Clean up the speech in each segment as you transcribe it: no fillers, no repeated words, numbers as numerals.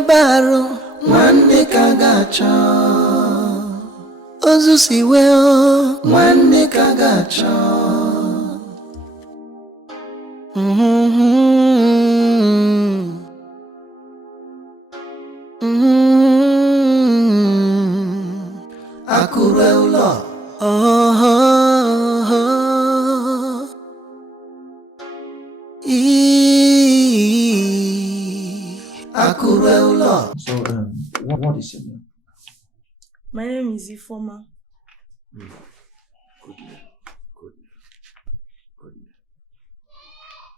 baro nwanne ka gacha ozu siwe nwanne ka gacha Akure ụlọ Akure ụlọ. So, what is your name? My name is Ifoma. Good name. Good name. Good name.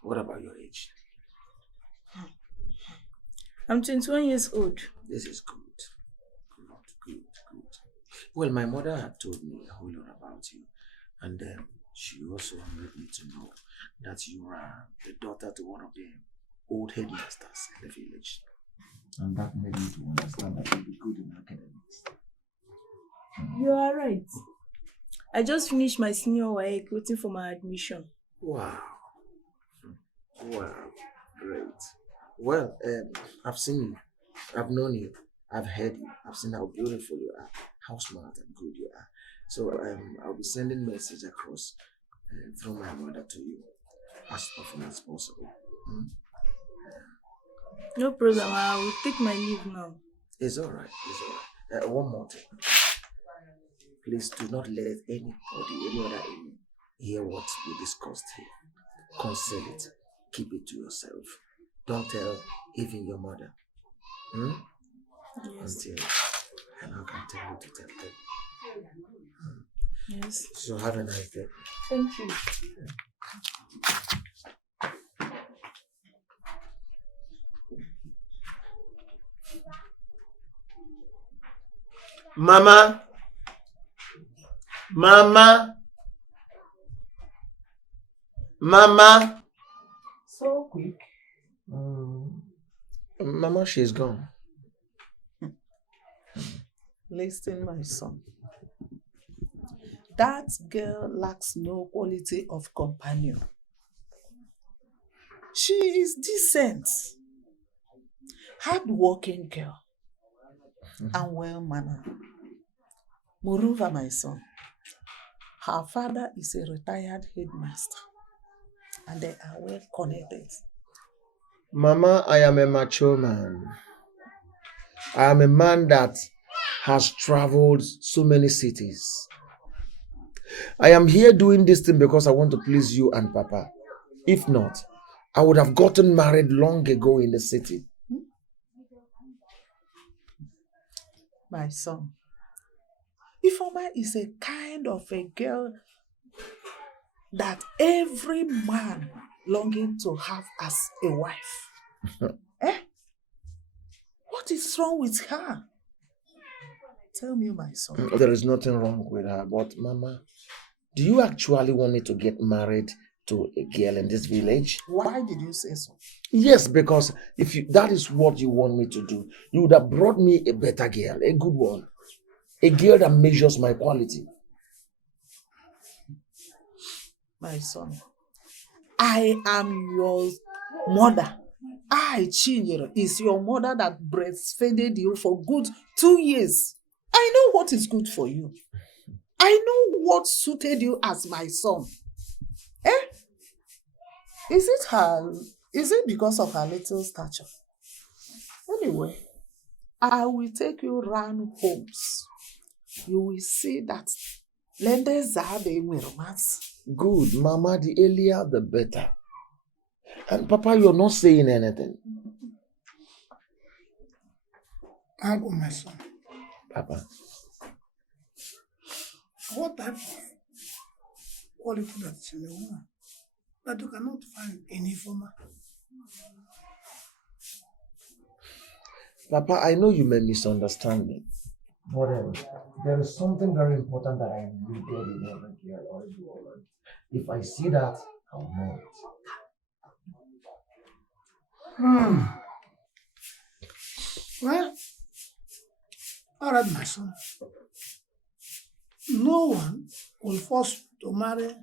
What about your age? I'm 21 years old. This is good. Good. Well, my mother had told me a whole lot about you, and she also wanted me to know that you are the daughter to one of the old headmasters in the village. And that made me to understand that you'll be good in academics. You are right. I just finished my senior WAEC waiting for my admission. Wow. Great. Well, I've seen you. I've known you. I've heard you. I've seen how beautiful you are, how smart and good you are. So I'll be sending message across through my mother to you as often as possible. No problem. I will take my leave now. It's all right. One more thing. Please do not let any other hear what we discussed here. Conceal it. Keep it to yourself. Don't tell even your mother. Yes. Until I can tell you to tell them. Yes. So have a nice day. Thank you. Mama. So quick. Mama, she's gone. Listen, my son. That girl lacks no quality of companion. She is decent, hard-working girl, and well-mannered. Moreover, my son, her father is a retired headmaster, and they are well connected. Mama, I am a mature man. I am a man that has traveled so many cities. I am here doing this thing because I want to please you and Papa. If not, I would have gotten married long ago in the city. My son, Ifoma is a kind of a girl that every man longing to have as a wife. What is wrong with her? Tell me, my son. There is nothing wrong with her, but Mama, do you actually want me to get married to a girl in this village? Why did you say so? Yes, because if that is what you want me to do, you would have brought me a better girl, a good one, a girl that measures my quality. My son, I am your mother. Chinyere, is your mother that breastfed you for good 2 years. I know what is good for you. I know what suited you as my son. Is it because of her little stature? Anyway, I will take you round homes. You will see that Lende Zabe romance. Good, Mama, the earlier the better. And Papa, you're not saying anything. How about my son? Papa. What type of quality that is in a woman that you cannot find in Ifoma? Papa, I know you may misunderstand me. But there is something very important that I needed in every girl or every woman. If I see that, I'll know it. Well, all right, my son. No one will force you to marry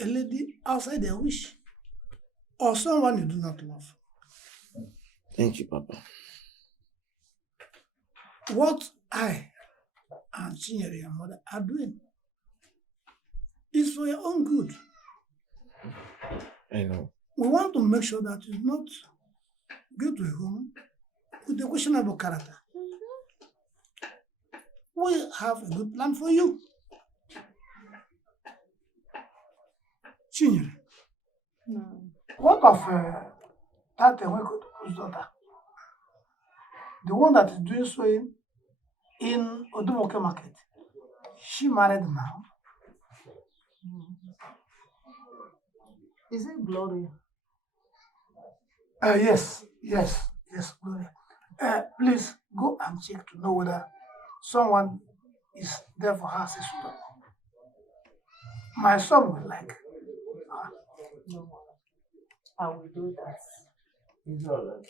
a lady outside their wish or someone you do not love. Thank you, Papa. what I and Chinyere, your mother, are doing is for your own good. I know. We want to make sure that you not go to a home with a questionable character. We have a good plan for you. Chinyere, what of that Enweko's daughter? The one that is doing sewing in Odumoke Market. She married now. Is it Gloria? Yes, Gloria. Please go and check to know whether someone is there for her sister. My son will like her. No. I will do that. It's all right.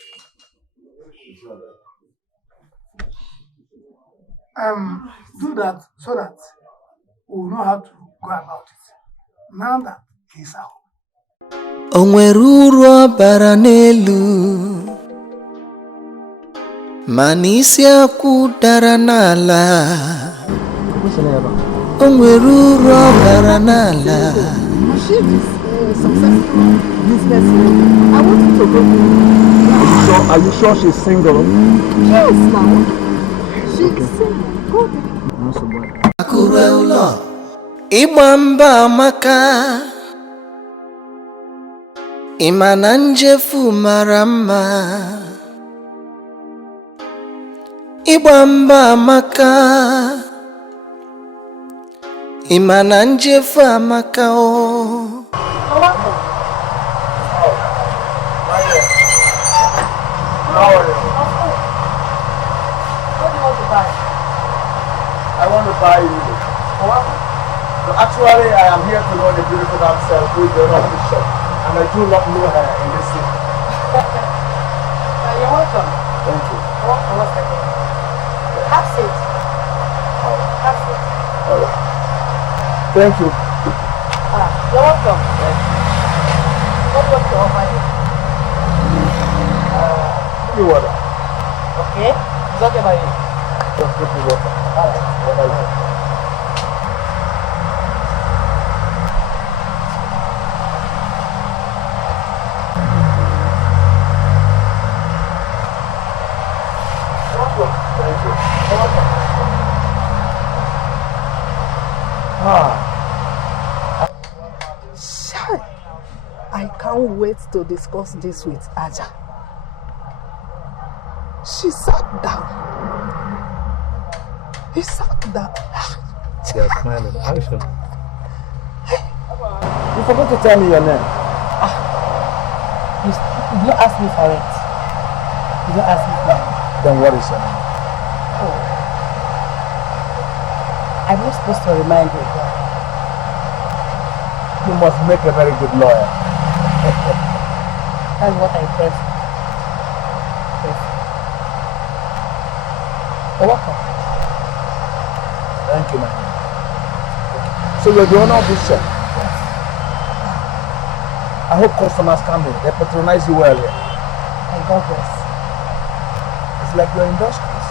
Do that so that we will know how to go about it. Now that he's out. O nwere uru ọ bara n'elu mana isi akwụ dara n'ala. O nwere uru ọ bara n'ala. She is a successful businesswoman. I want you to go there. Are you sure she's single? Yes, now. She's single. Go there. Akụrụ ụlọ ịgba mba amaka. Ịma na njefu mara mma. Ịgba mba amaka. Ịma na njefu amaka o. How are you? What do you want to buy? I want to buy you. So actually, I am here to know the beautiful damsel who is the owner of the shop. And I do not know her in this city. You're welcome. Thank you. One second. Have seat. Have seat. All right. Thank you. You're welcome. What do you want to offer you? Give me water. Okay. It's okay by you. Just give me water. All right. What are you? Thank you. Shy. I can't wait to discuss this with Aja. She sat down. He sat down. They are smiling. Aisha. You forgot to tell me your name. You don't ask me for it. You don't ask me for it. Then what is your name? Oh. I'm not supposed to remind you. You must make a very good lawyer. That's what I said. Yes. You're welcome. Thank you, man. So you're the owner of this shop? I hope customers come in. They patronize you well here. I got this. It's like you're industrious.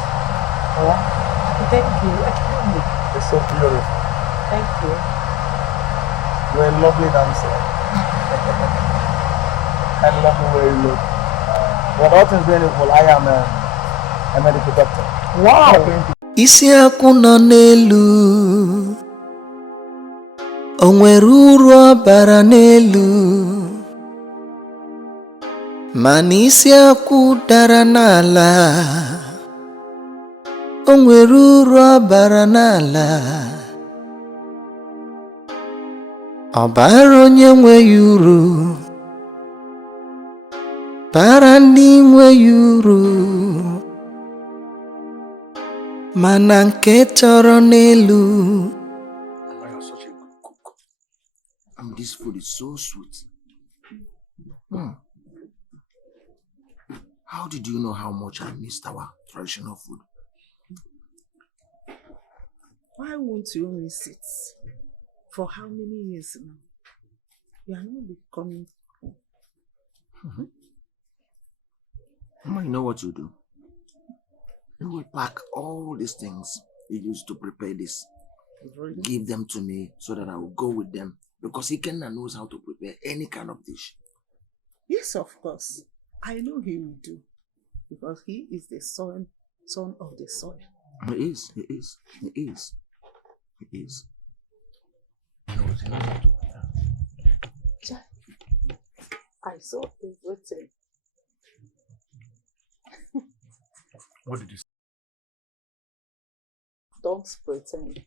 Oh, thank you. Actually, It's so beautiful. thank you. You're a lovely dancer. I love the way you look. But all things being equal, I am a medical doctor. Wow. Isi akwụ nọ n'elu. O nwere uru ọ bara n'elu. Mana isi akwụ dara n'ala. O nwere uru ọ bara n'ala. Ọ bara onye nweghị uru. Bara ndị nweghị uru. Mana nke tọrọ n'elu. You are such a good cook. And this food is so sweet. How did you know how much I missed our traditional food? Why won't you miss it? For how many years now? You are not becoming. Mama, you know what you do? You will pack all these things he used to prepare this. Give them to me so that I will go with them. Because Ikenna knows how to prepare any kind of dish. Yes, of course. I know he will do. Because he is the son of the soil. He is. He is. He is. He is. He knows how to prepare. I saw everything. What did you say? Don't pretend.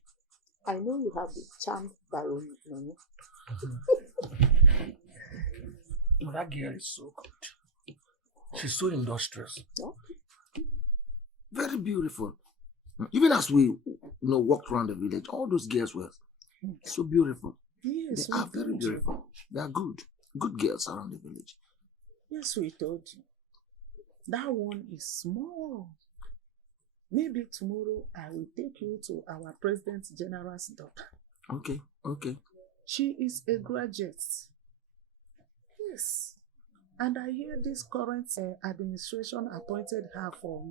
I know you have the charm barrel, Nonye. No, that girl is so good. She's so industrious. Okay. Very beautiful. Even as we walked around the village, all those girls were so beautiful. Yes, They are very beautiful. They are good. Good girls around the village. Yes, we told you. That one is small. Maybe tomorrow I will take you to our President General's daughter. Okay, okay. She is a graduate. Yes. And I hear this current administration appointed her for,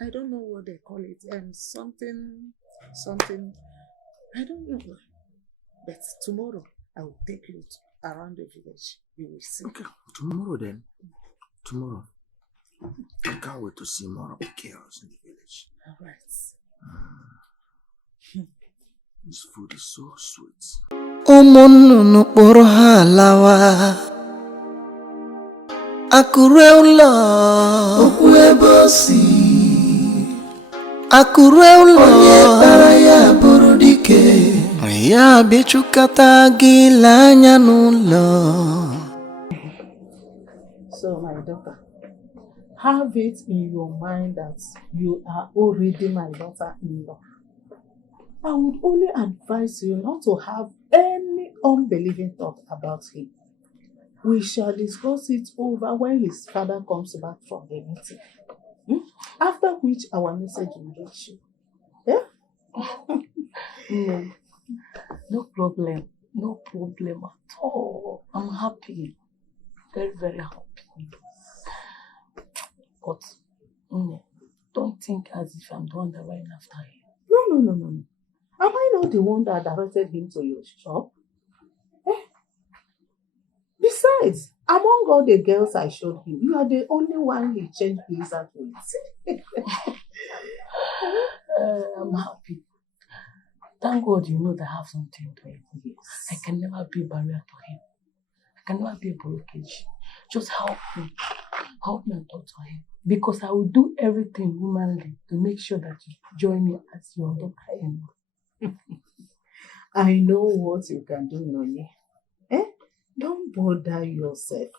I don't know what they call it, something, I don't know. But tomorrow I will take you around the village. You will see. Okay, tomorrow then. Tomorrow. I can't wait to see more of the girls in the village. All right. This food is so sweet. Ụmụnnụnụ kpụrụ ha lawa akụrụ ụlọ okwu ebe o si akụrụ ụlọ onye kpara ya bụrụ dike ya bịachụkata gị ile anya n'ụlọ. So my daughter, have it in your mind that you are already my daughter-in-law. I would only advise you not to have any unbelieving thought about him. We shall discuss it over when his father comes back from the meeting. After which our message will reach you. Yeah? No problem. No problem at all. I'm happy. Very, very happy. But don't think as if I'm the one that ran after him. No. Am I not the one that directed him to your shop? Besides, among all the girls I showed him, you are the only one he changed places with. I'm happy. Thank God you know that I have something to him. Yes. I can never be a barrier to him. I can never be a blockage. Just help me. Help me and talk to him. Because I will do everything humanly to make sure that you join me as your daughter-in-law. I know what you can do, Nonye. Don't bother yourself.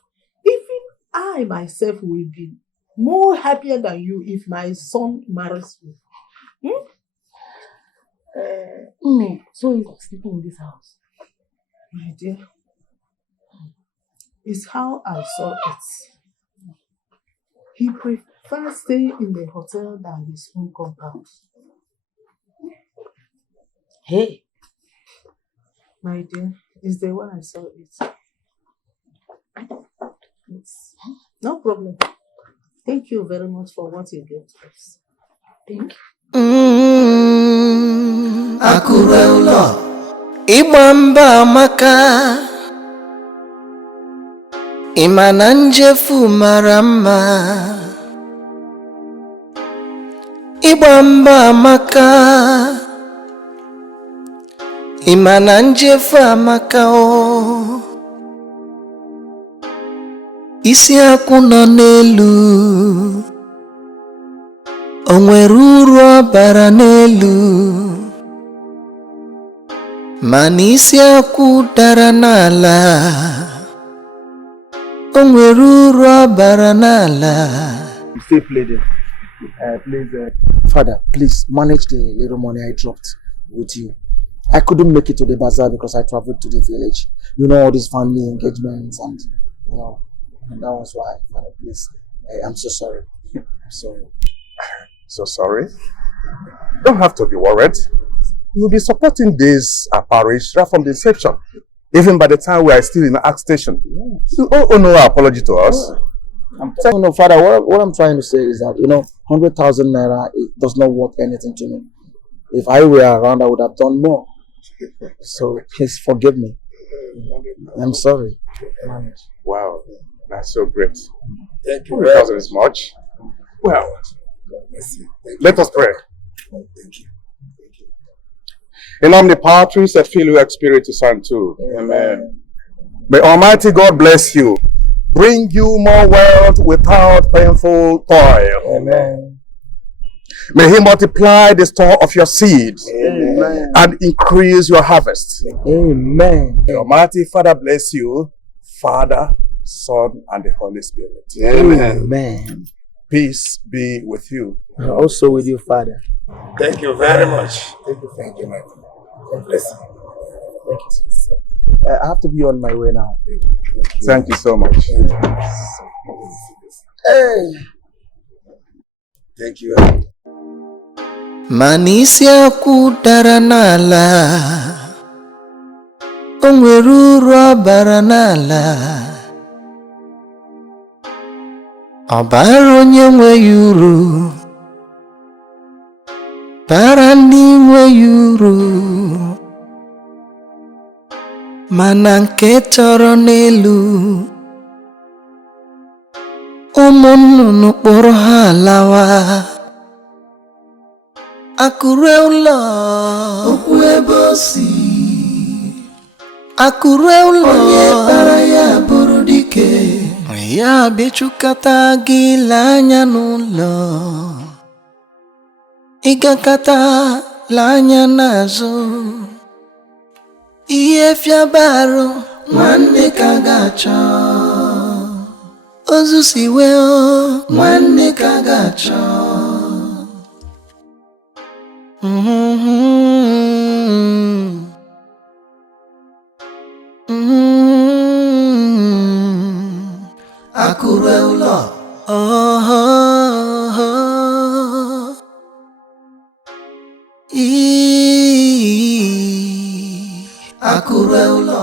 Even I myself will be more happier than you if my son marries you. So you're sleeping in this house? My dear, it's how I saw it. He prefers staying in the hotel than his own compound. Hey. My dear, it's the way I saw it. It's no problem. Thank you very much for what you gave to us. Thank you. Akụrụ ụlọ ịgba mba amaka ịma na njefu mara mma ịgba mba amaka ịma na njefu amaka o isi akwụ nọ n'elu o nwere uru ọ bara n'elu mana isi akwụ dara n'ala o nwere uru ọ bara n'ala. Stay pleading. Please, Father, please manage the little money I dropped with you. I couldn't make it to the bazaar because I traveled to the village. You know, all these family engagements and, and that was why. Father, please, I'm so sorry. I'm sorry. so sorry. Don't have to be worried. You'll be supporting this parish right from the inception. Even by the time we are still in the Ark Station. You owe no apology to us. No, Father, what I'm trying to say is that, 100,000 naira does not worth anything to me. If I were around, I would have done more. So please forgive me. I'm sorry. Wow, that's so great. Thank you. 100,000 is much. Well, let us pray. Thank you. In nomine Patris et Filii et Spiritus Sanctus. Amen. May Almighty God bless you, bring you more wealth without painful toil. Amen. May He multiply the store of your seeds. Amen. And increase your harvest. Amen. The Almighty Father bless you, Father, Son, and the Holy Spirit. Amen. Peace be with you. Also with you, Father. Thank you very much. Thank you, my God. God bless you. Thank you. I have to be on my way now. Thank you so much. Hey. Thank you. Manisi akwụ dara n'ala, o nwere uru ọ bara n'ala, ọ bara onye nweghị uru, bara ndị nweghị uru, mana nke tọrọ n'elu, ụmụ nnụnụ kpụrụ ha lawa. Akure ụlọ okwu ebe o si, akure ụlọ onye kpara ya bụrụ dike, ya bịachukata gị ile anya n'ụlọ, ịgakata le anya n'azụ, ihe fiabarụ nwanne ka ga-achọ, ozu si wee nwanne ka ga-achọ. Akure ụlọ, Akure ụlọ.